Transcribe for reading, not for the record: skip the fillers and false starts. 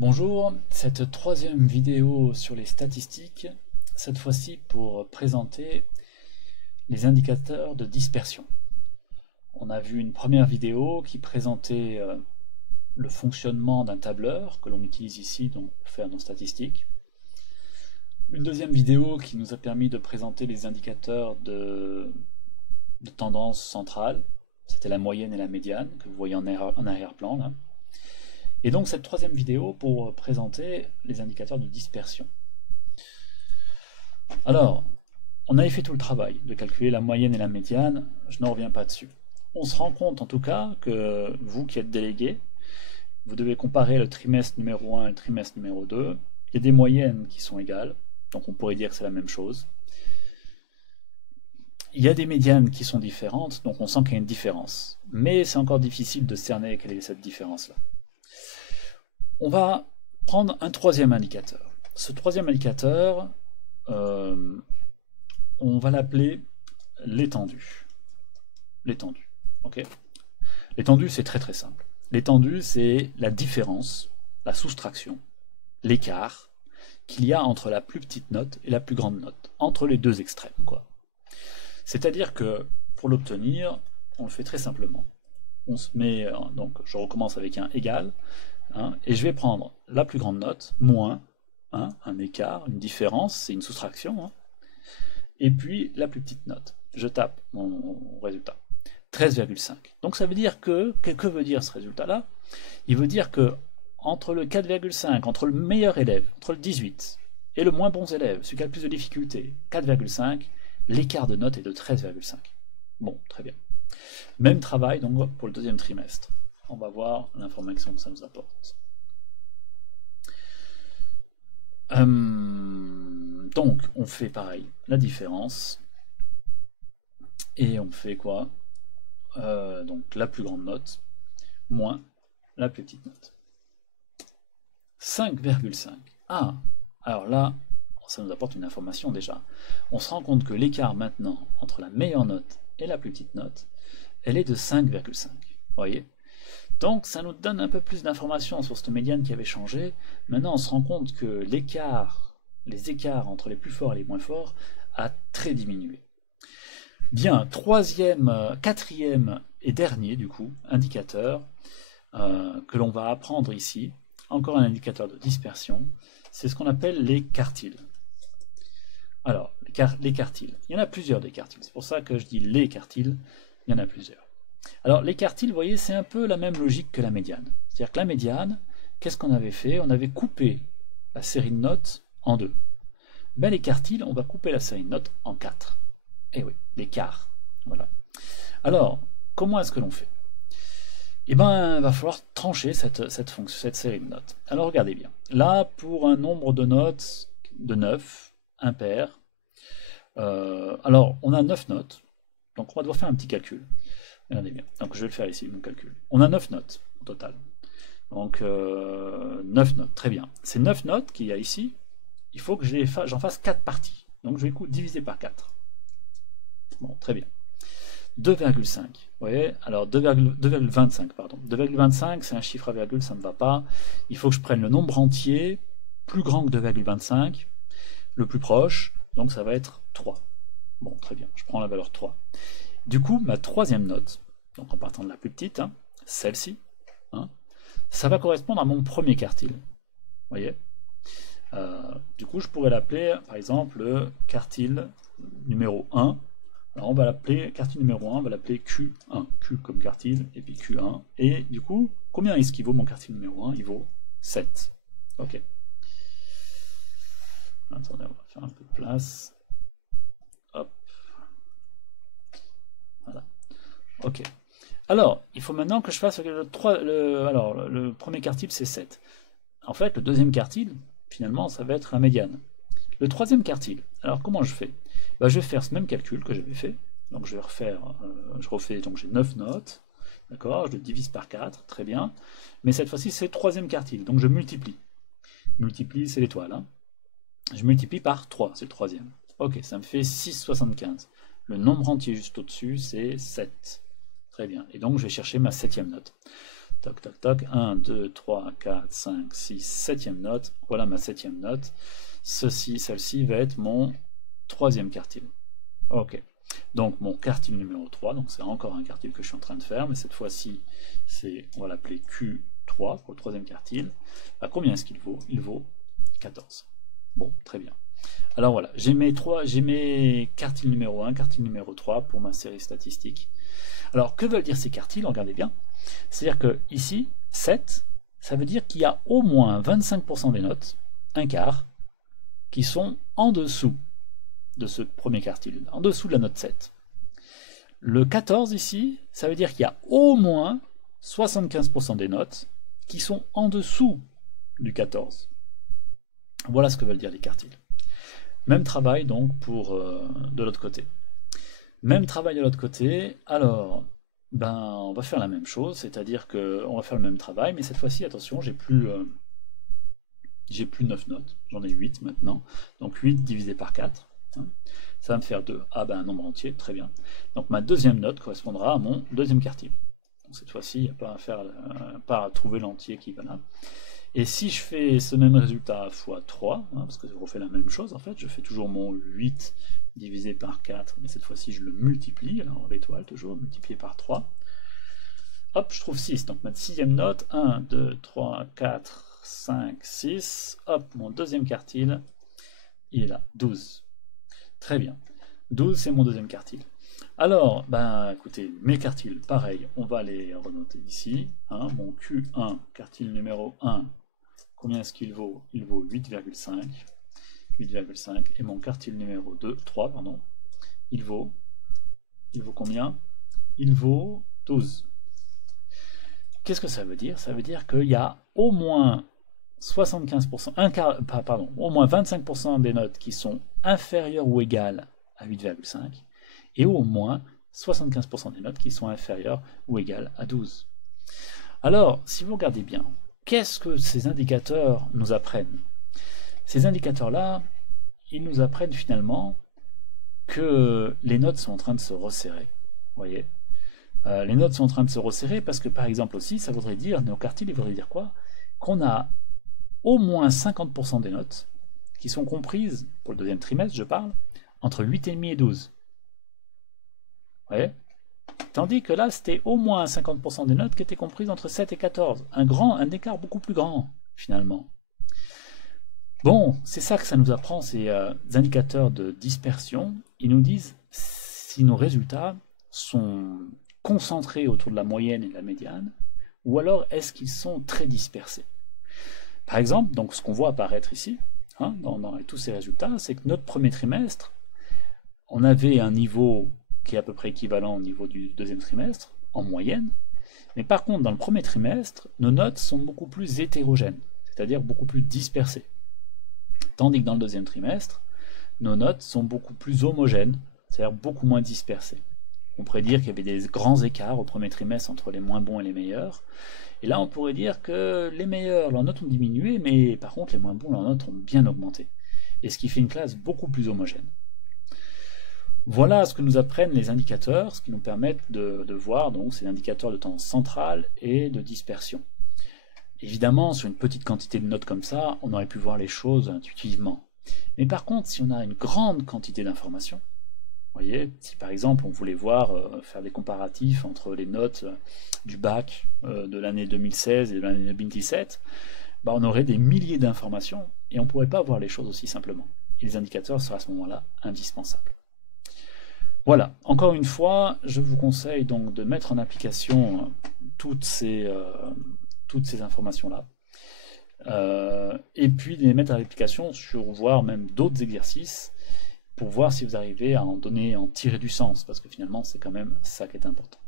Bonjour, cette troisième vidéo sur les statistiques, cette fois-ci pour présenter les indicateurs de dispersion. On a vu une première vidéo qui présentait le fonctionnement d'un tableur que l'on utilise ici donc, pour faire nos statistiques. Une deuxième vidéo qui nous a permis de présenter les indicateurs de tendance centrale, c'était la moyenne et la médiane que vous voyez en arrière-plan là. Et donc cette troisième vidéo pour présenter les indicateurs de dispersion. Alors, on avait fait tout le travail de calculer la moyenne et la médiane, je n'en reviens pas dessus. On se rend compte en tout cas que vous qui êtes délégué, vous devez comparer le trimestre numéro 1 et le trimestre numéro 2. Il y a des moyennes qui sont égales, donc on pourrait dire que c'est la même chose. Il y a des médianes qui sont différentes, donc on sent qu'il y a une différence. Mais c'est encore difficile de cerner quelle est cette différence-là. On va prendre un troisième indicateur. Ce troisième indicateur, on va l'appeler l'étendue. L'étendue, ok? L'étendue, c'est très très simple. L'étendue, c'est la différence, la soustraction, l'écart qu'il y a entre la plus petite note et la plus grande note, entre les deux extrêmes, quoi. C'est-à-dire que pour l'obtenir, on le fait très simplement. On se met, donc je recommence avec un égal, et je vais prendre la plus grande note, moins, un écart, une différence, c'est une soustraction, et puis la plus petite note. Je tape mon résultat. 13,5. Donc ça veut dire que veut dire ce résultat-là? Il veut dire que entre le 4,5, entre le meilleur élève, entre le 18, et le moins bon élève, celui qui a le plus de difficultés, 4,5, l'écart de note est de 13,5. Bon, très bien. Même travail donc pour le deuxième trimestre. On va voir l'information que ça nous apporte. Donc, on fait pareil, la différence. Et on fait quoi? Donc, la plus grande note, moins la plus petite note. 5,5. Ah, alors là, ça nous apporte une information déjà. On se rend compte que l'écart maintenant entre la meilleure note et la plus petite note, elle est de 5,5. Vous voyez? Donc ça nous donne un peu plus d'informations sur cette médiane qui avait changé. Maintenant on se rend compte que les écarts entre les plus forts et les moins forts a très diminué. Bien, quatrième et dernier du coup, indicateur que l'on va apprendre ici, encore un indicateur de dispersion, c'est ce qu'on appelle les quartiles. Alors, les quartiles, il y en a plusieurs des quartiles, c'est pour ça que je dis les quartiles, il y en a plusieurs. Alors les quartiles, vous voyez, c'est un peu la même logique que la médiane. C'est-à-dire que la médiane, qu'est-ce qu'on avait fait? On avait coupé la série de notes en deux. Ben, les quartiles, on va couper la série de notes en quatre. Eh oui, les quarts. Voilà. Alors, comment est-ce que l'on fait? Eh bien, il va falloir trancher cette série de notes. Alors regardez bien. Là, pour un nombre de notes de 9, impair, alors on a 9 notes, donc on va devoir faire un petit calcul. Regardez bien. Donc je vais le faire ici, mon calcul. On a 9 notes au total. Donc 9 notes, très bien. Ces 9 notes qu'il y a ici, il faut que j'en fasse 4 parties. Donc je vais diviser par 4. Bon, très bien. 2,5. Vous voyez? Alors 2,25, pardon. 2,25, c'est un chiffre à virgule, ça ne va pas. Il faut que je prenne le nombre entier plus grand que 2,25, le plus proche, donc ça va être 3. Bon, très bien, je prends la valeur 3. Du coup, ma troisième note, donc en partant de la plus petite, celle-ci, ça va correspondre à mon premier quartile. Vous voyez? Du coup, je pourrais l'appeler, par exemple, le quartile numéro 1. Alors, on va l'appeler, quartile numéro 1, on va l'appeler Q1. Q comme quartile, et puis Q1. Et du coup, combien est-ce qu'il vaut mon quartile numéro 1? Il vaut 7. Ok. Attendez, on va faire un peu de place. Hop. Voilà. Ok. Alors, il faut maintenant que je fasse le premier quartile, c'est 7. En fait, le deuxième quartile, finalement, ça va être la médiane. Le troisième quartile, alors comment je fais? Je vais faire ce même calcul que j'avais fait. Donc je vais refaire, je refais, donc j'ai 9 notes, d'accord? Je le divise par 4, très bien. Mais cette fois-ci, c'est le troisième quartile, donc je multiplie. Multiplie, c'est l'étoile. Je multiplie par 3, c'est le troisième. Ok, ça me fait 6,75. Le nombre entier juste au-dessus, c'est 7. Très bien. Et donc, je vais chercher ma septième note. Toc, toc, toc. 1, 2, 3, 4, 5, 6, septième note. Voilà ma septième note. Celle-ci va être mon troisième quartile. Ok. Donc mon quartile numéro 3, donc c'est encore un quartile que je suis en train de faire, mais cette fois-ci, on va l'appeler Q3 pour le troisième quartile. À combien est-ce qu'il vaut? Il vaut 14. Bon, très bien. Alors voilà, j'ai mes quartiles numéro 1, quartile numéro 3 pour ma série statistique. Alors, que veulent dire ces quartiles? Regardez bien. C'est-à-dire que ici, 7, ça veut dire qu'il y a au moins 25% des notes, un quart, qui sont en dessous de ce premier quartile, en dessous de la note 7. Le 14 ici, ça veut dire qu'il y a au moins 75% des notes qui sont en dessous du 14. Voilà ce que veulent dire les quartiles. Même travail donc pour de l'autre côté. Même travail de l'autre côté. Alors, on va faire la même chose, c'est-à-dire qu'on va faire le même travail, mais cette fois-ci, attention, j'ai plus 9 notes, j'en ai 8 maintenant. Donc 8 divisé par 4. Ça va me faire 2. Ah un nombre entier, très bien. Donc ma deuxième note correspondra à mon deuxième quartile. Donc cette fois-ci, il n'y a pas à trouver l'entier qui va là. Et si je fais ce même résultat fois 3, parce que je refais la même chose en fait, je fais toujours mon 8 divisé par 4, mais cette fois-ci je le multiplie, alors l'étoile toujours, multiplié par 3. Hop, je trouve 6. Donc ma sixième note, 1, 2, 3, 4, 5, 6. Hop, mon deuxième quartile, il est là, 12. Très bien. 12, c'est mon deuxième quartile. Alors, écoutez, mes quartiles, pareil, on va les renoter ici. Mon Q1, quartile numéro 1, combien est-ce qu'il vaut? Il vaut 8,5. 8,5. Et mon quartile numéro 3, pardon, il vaut combien? Il vaut 12. Qu'est-ce que ça veut dire? Ça veut dire qu'il y a au moins 75%, au moins 25% des notes qui sont inférieures ou égales à 8,5 et au moins 75% des notes qui sont inférieures ou égales à 12. Alors, si vous regardez bien, qu'est-ce que ces indicateurs nous apprennent? Ces indicateurs-là, ils nous apprennent finalement que les notes sont en train de se resserrer. Vous voyez, les notes sont en train de se resserrer parce que, par exemple aussi, ça voudrait dire, nos quartiles, il voudrait dire quoi? Qu'on a au moins 50% des notes qui sont comprises, pour le deuxième trimestre, je parle, entre 8,5 et 12. Vous voyez? Tandis que là, c'était au moins 50% des notes qui étaient comprises entre 7 et 14. Un écart beaucoup plus grand, finalement. Bon, c'est ça que ça nous apprend, ces indicateurs de dispersion. Ils nous disent si nos résultats sont concentrés autour de la moyenne et de la médiane, ou alors est-ce qu'ils sont très dispersés. Par exemple, donc ce qu'on voit apparaître ici, dans tous ces résultats, c'est que notre premier trimestre, on avait un niveau qui est à peu près équivalent au niveau du deuxième trimestre, en moyenne, mais par contre, dans le premier trimestre, nos notes sont beaucoup plus hétérogènes, c'est-à-dire beaucoup plus dispersées. Tandis que dans le deuxième trimestre, nos notes sont beaucoup plus homogènes, c'est-à-dire beaucoup moins dispersées. On pourrait dire qu'il y avait des grands écarts au premier trimestre entre les moins bons et les meilleurs. Et là, on pourrait dire que les meilleurs, leurs notes ont diminué, mais par contre, les moins bons, leurs notes ont bien augmenté. Et ce qui fait une classe beaucoup plus homogène. Voilà ce que nous apprennent les indicateurs, ce qui nous permettent de voir donc ces indicateurs de tendance centrale et de dispersion. Évidemment, sur une petite quantité de notes comme ça, on aurait pu voir les choses intuitivement. Mais par contre, si on a une grande quantité d'informations, vous voyez, si par exemple on voulait faire des comparatifs entre les notes du bac de l'année 2016 et de l'année 2017, on aurait des milliers d'informations et on ne pourrait pas voir les choses aussi simplement. Et les indicateurs seraient à ce moment-là indispensables. Voilà, encore une fois, je vous conseille donc de mettre en application toutes ces informations-là. Et puis de les mettre à l'application sur voire même d'autres exercices pour voir si vous arrivez à en tirer du sens, parce que finalement c'est quand même ça qui est important.